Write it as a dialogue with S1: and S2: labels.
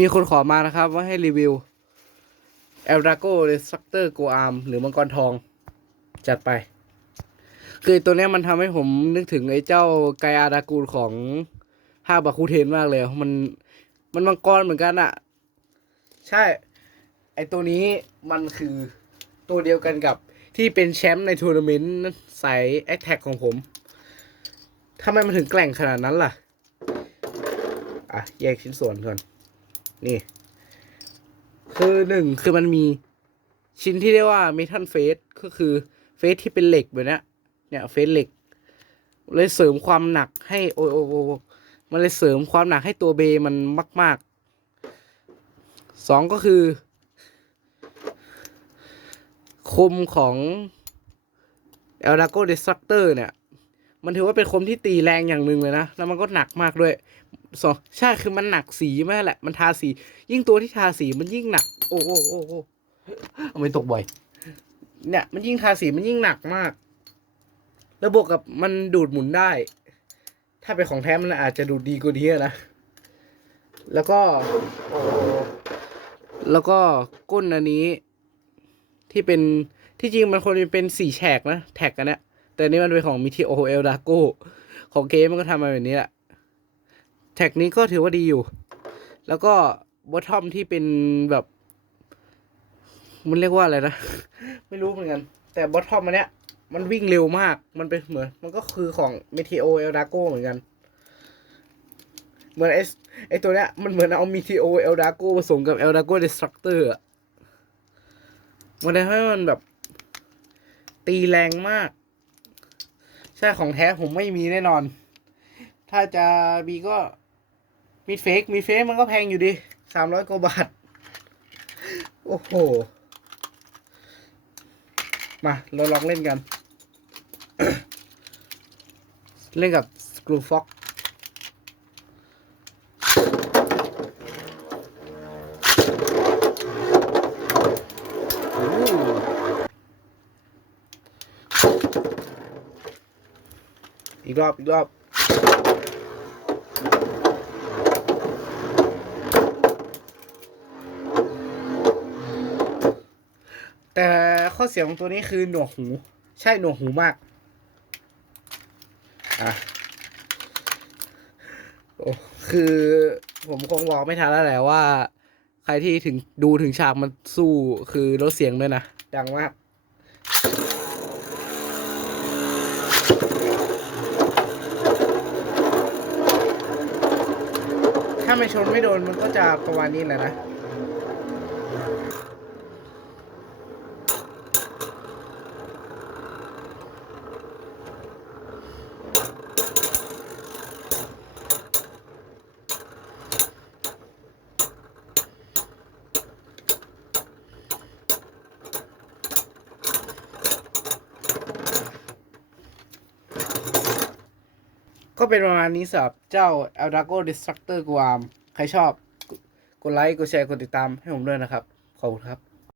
S1: มีคนขอมานะครับว่าให้รีวิว e l d r a g o Destructor Go Arm หรือมังกรทอง จัดไป คือตัวนี้มันทำให้ผมนึกถึงไอ้เจ้าไกอาดากูลของภาบาคูเทนมากเลย มันมันมังกรเหมือนกันอะใช่ ไอ้ตัวนี้มันคือตัวเดียวกันกับที่เป็นแชมป์ในทัวร์นาเมนต์สายแอคแท็กของผมทำไมมันถึงแกร่งขนาดนั้นล่ะ อะ แยกชิ้นส่วนก่อน นี่ คือหนึ่งคือมันมีชิ้นที่เรียกว่าเมทัลเฟสก็คือเฟสที่เป็นเหล็กแบบเนี้ยเนี่ยเฟสเหล็ก เลยเสริมความหนักให้โอโอโอโอมันเลยเสริมความหนักให้ตัวเบมันมากๆสองก็คือ คมของ e l d a g o Destructor เนี่ย มันถือว่าเป็นคมที่ตีแรงอย่างหนึ่งเลยนะ แล้วมันก็หนักมากด้วยสองใช่คือมันหนักสีมากแหละ มันทาสี ยิ่งตัวที่ทาสีมันยิ่งหนัก โอ้โอ้โอ้โอ้เอาไม่ตกบ่อย เนี่ย มันยิ่งทาสีมันยิ่งหนักมาก แล้วบวกกับมันดูดหมุนได้ ถ้าเป็นของแท้มันอาจจะดูดดีกว่านี้นะ แล้วก็โอ้แล้วก็ก้นอันนี้ ที่เป็นที่จริงมันควรจะเป็นสี่แฉกนะแท็กกันเนี่ย แต่นี่มันเป็นของมิทิโอเอลดาโกของเกมมันก็ทำมาแบบนี้แหละแท็กนี้ก็ถือว่าดีอยู่ แล้วก็บอททอมที่เป็นแบบ มันเรียกว่าอะไรนะ ไม่รู้เหมือนกัน แต่บอททอมอันเนี้ย มันวิ่งเร็วมาก มันเป็นเหมือน มันก็คือของ m e t e o El Dago เหมือนกัน เหมือนไอไอตัวเนี้ย มันเหมือนเอา m e t e o El Dago ผสมกับ El Dago Destructor อะมันทำให้มันแบบ ตีแรงมาก ใช่ของแท้ผมไม่มีแน่นอน ถ้าจะมีก็มีเฟกมีเฟกมันก็แพงอยู่ดิสามร้อยกว่าบาท โอ้โห มา เราลองเล่นกัน เล่นกับสกรูฟ็อก อีกรอบ อีกรอบ แต่ข้อเสียของตัวนี้คือหนวกหู ใช่หนวกหูมาก อะ โอ้คือผมคงบอกไม่ทันแล้วแหละว่า ใครที่ถึงดูถึงฉากมันสู้คือลดเสียงด้วยนะ ดังมาก ถ้าไม่ชนไม่โดนมันก็จะประมาณนี้แหละนะ เป็นประมาณนี้สำหรับเจ้า e l d a g o Destructor Guam ใครชอบ กดไลค์ กดแชร์ กดติดตามให้ผมด้วยนะครับ ขอบคุณครับ